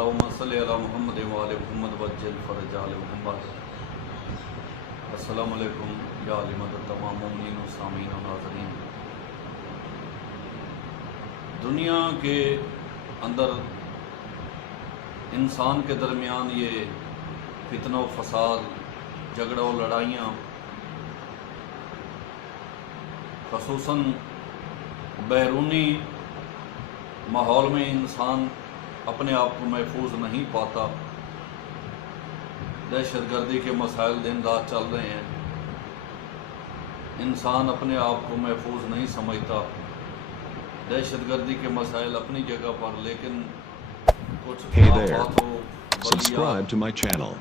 अल्लाहुम्मा सल्लि अला मुहम्मद व आले मुहम्मद वज्जल फरज आले मुहम्मद। अस्सलामु अलैकुम या अली तमाम मोमिनीन व सामीन व नाज़रीन। दुनिया के अंदर इंसान के दरमियान ये फितना व फसाद, झगड़ा व लड़ाइयाँ, ख़ुसूसन बैरूनी माहौल में इंसान अपने आप को महफूज नहीं पाता। दहशतगर्दी के मसाइल दिन रात चल रहे हैं, इंसान अपने आप को महफूज नहीं समझता। दहशतगर्दी के मसाइल अपनी जगह पर, लेकिन कुछ Hey there. Subscribe to my channel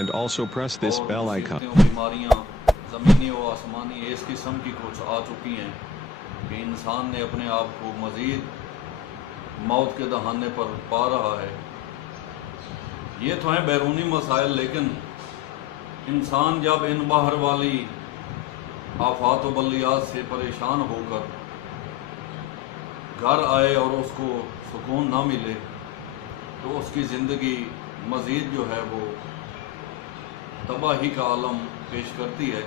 and also press this bell icon. बीमारियाँ ज़मीनी व आसमानी इस किस्म की कुछ आ चुकी हैं कि इंसान ने अपने आप को मज़ीद मौत के दहाने पर पा रहा है। ये तो हैं बैरूनी मसाइल, लेकिन इंसान जब इन बाहर वाली आफात व बलियात से परेशान होकर घर आए और उसको सुकून ना मिले तो उसकी ज़िंदगी मज़ीद जो है वो तबाही का आलम पेश करती है।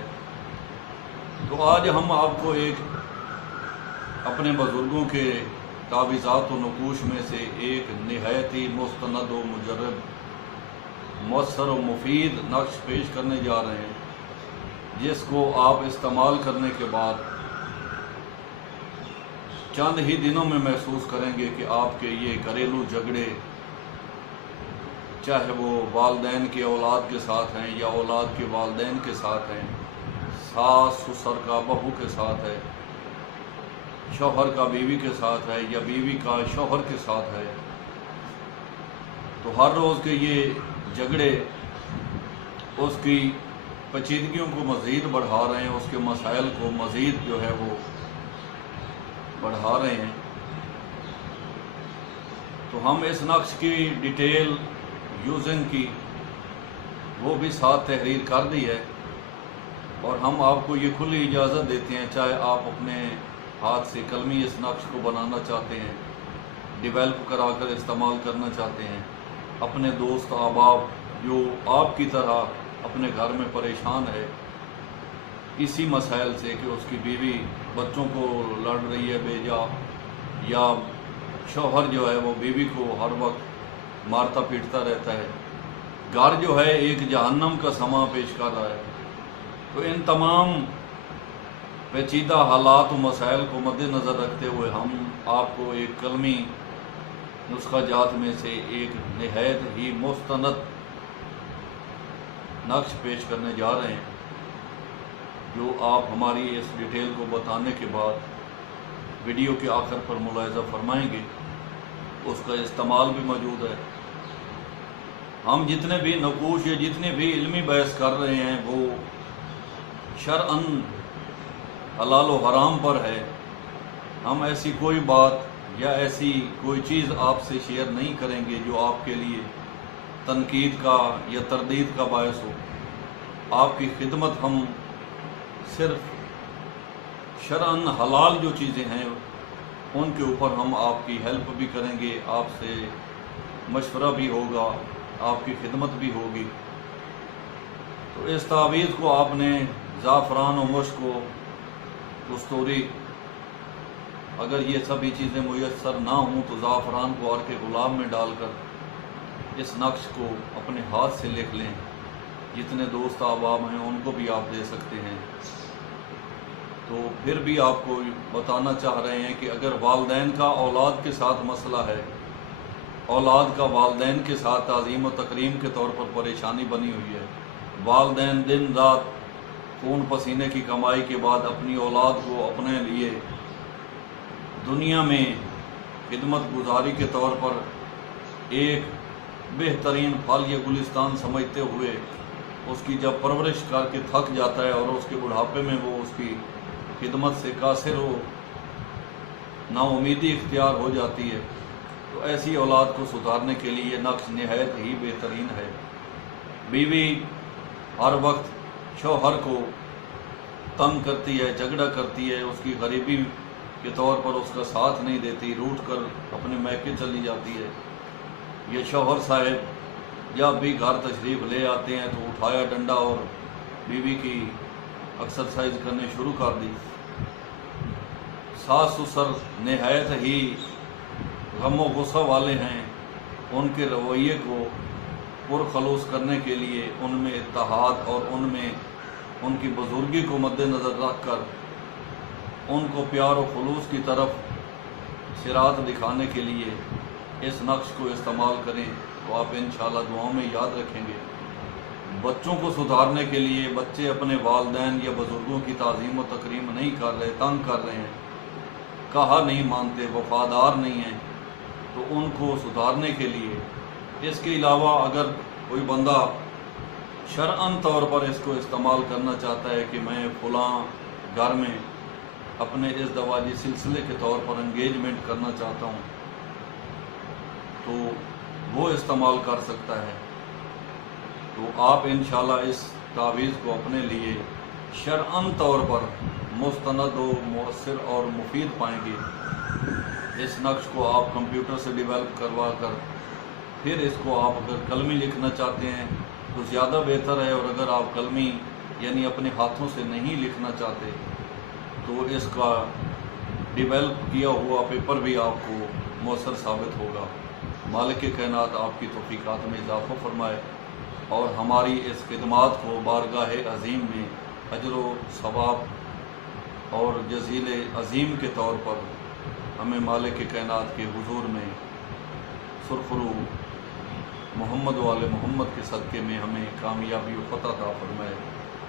तो आज हम आपको एक अपने बुज़ुर्गों के तावीज़ात व नकूश में से एक निहायत ही मुस्तनद व मुजर्रब, मौसर व मुफीद नक्श पेश करने जा रहे हैं, जिसको आप इस्तेमाल करने के बाद चंद ही दिनों में महसूस करेंगे कि आपके ये घरेलू झगड़े, चाहे वो वालदैन के औलाद के साथ हैं या औलाद के वालदैन के साथ हैं, सास ससुर का बहू के साथ है, शौहर का बीवी के साथ है या बीवी का शौहर के साथ है, तो हर रोज़ के ये झगड़े उसकी पेचीदगियों को मज़ीद बढ़ा रहे हैं, उसके मसाइल को मज़ीद जो है वो बढ़ा रहे हैं। तो हम इस नक्श की डिटेल यूजिंग की वो भी साथ तहरीर कर दी है और हम आपको ये खुली इजाज़त देते हैं, चाहे आप अपने हाथ से कलमी इस नक्श को बनाना चाहते हैं, डेवलप कराकर इस्तेमाल करना चाहते हैं, अपने दोस्त अहबाब जो आपकी तरह अपने घर में परेशान है इसी मसाइल से कि उसकी बीवी बच्चों को लड़ रही है बेजा, या शौहर जो है वो बीवी को हर वक्त मारता पीटता रहता है, घर जो है एक जहन्नम का समा पेश कर रहा है। तो इन तमाम पेचीदा हालात व मसाइल को मद्देनज़र रखते हुए हम आपको एक कलमी नुस्खा जात में से एक निहायत ही मुस्तनद नक्श पेश करने जा रहे हैं, जो आप हमारी इस डिटेल को बताने के बाद वीडियो के आखिर पर मुलाहिज़ा फरमाएंगे। उसका इस्तेमाल भी मौजूद है। हम जितने भी नकूश या जितने भी इल्मी बहस कर रहे हैं वो शरअन हलाल व हराम पर है। हम ऐसी कोई बात या ऐसी कोई चीज़ आपसे शेयर नहीं करेंगे जो आपके लिए तनकीद का या तरदीद का बायस हो। आपकी खिदमत हम सिर्फ शरअन हलाल जो चीज़ें हैं उनके ऊपर हम आपकी हेल्प भी करेंगे, आपसे मशवरा भी होगा, आपकी खिदमत भी होगी। तो इस तावीज़ को आपने ज़ाफ़रान और मुश्क को कस्तूरी, अगर ये सभी चीज़ें मुयस्सर ना हों तो ज़ाफ़रान को अर्क गुलाब में डालकर इस नक्श को अपने हाथ से लिख लें। जितने दोस्त अहबाब हैं उनको भी आप दे सकते हैं। तो फिर भी आपको बताना चाह रहे हैं कि अगर वालदैन का औलाद के साथ मसला है, औलाद का वालदैन के साथ ताज़ीम व तकरीम के तौर पर परेशानी बनी हुई है, वालदैन दिन रात खून पसीने की कमाई के बाद अपनी औलाद को अपने लिए दुनिया में खिदमत गुजारी के तौर पर एक बेहतरीन फल या गुलिस्तान समझते हुए उसकी जब परवरिश करके थक जाता है और उसके बुढ़ापे में वो उसकी खिदमत से कासिर हो, नाउमीदी इख्तियार हो जाती है, तो ऐसी औलाद को सुधारने के लिए ये नक्श निहायत ही बेहतरीन है। बीवी हर वक्त शौहर को तंग करती है, झगड़ा करती है, उसकी गरीबी के तौर पर उसका साथ नहीं देती, रूठ कर अपने मैके चली जाती है, یہ شوہر صاحب جب بھی گھر تشریف لے آتے ہیں تو اٹھایا ڈنڈا اور بیوی کی ایکسرسائز کرنے شروع کر دی۔ ساس سسر نہایت ہی غم و غصہ والے ہیں، ان کے رویے کو پرخلوص کرنے کے لیے ان میں اتحاد اور ان میں ان کی بزرگی کو مد نظر رکھ کر ان کو پیار و خلوص کی طرف صراط دکھانے کے لیے اس نقش کو استعمال کریں تو آپ انشاءاللہ دعاؤں میں یاد رکھیں گے۔ بچوں کو سدھارنے کے لیے بچے اپنے والدین یا بزرگوں کی تعظیم و تکریم نہیں کر رہے، تنگ کر رہے ہیں، کہا نہیں مانتے، وفادار نہیں ہیں، تو ان کو سدھارنے کے لیے اس کے علاوہ اگر کوئی بندہ شرعاً طور پر اس کو استعمال کرنا چاہتا ہے کہ میں فلاں گھر میں اپنے اس ازدواجی سلسلے کے طور پر انگیجمنٹ کرنا چاہتا ہوں تو وہ استعمال کر سکتا ہے۔ تو آپ انشاءاللہ اس تعویذ کو اپنے لیے شرعاً طور پر مستند و مؤثر اور مفید پائیں گے۔ اس نقش کو آپ کمپیوٹر سے ڈیولپ کروا کر پھر اس کو آپ اگر قلمی لکھنا چاہتے ہیں تو زیادہ بہتر ہے، اور اگر آپ قلمی یعنی اپنے ہاتھوں سے نہیں لکھنا چاہتے تو اس کا ڈیولپ کیا ہوا پیپر بھی آپ کو مؤثر ثابت ہوگا۔ مالک کائنات آپ کی توفیقات میں اضافہ فرمائے اور ہماری اس خدمات کو بارگاہ عظیم میں اجر و ثواب اور جزیل عظیم کے طور پر ہمیں مالک کائنات کے حضور میں سرخرو محمد وال محمد کے صدقے میں ہمیں کامیابی و فتح عطا فرمائے۔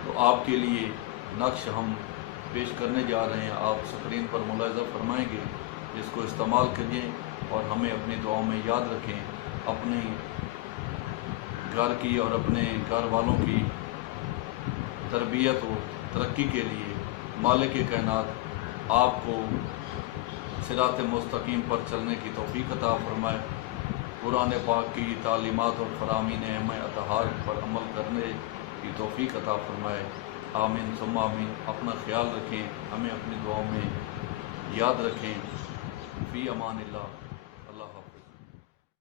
تو آپ کے لیے نقش ہم پیش کرنے جا رہے ہیں، آپ سکرین پر ملاحظہ فرمائیں گے، اس کو استعمال کریے اور ہمیں اپنی دعاؤں میں یاد رکھیں۔ اپنے گھر کی اور اپنے گھر والوں کی تربیت و ترقی کے لیے مالک کائنات آپ کو صراط مستقیم پر چلنے کی توفیق عطا فرمائے، قرآن پاک کی تعلیمات اور فرامین اہم اطہار پر عمل کرنے کی توفیق عطا فرمائے۔ آمین ثم آمین۔ اپنا خیال رکھیں، ہمیں اپنی دعاؤں میں یاد رکھیں۔ فی امان اللہ۔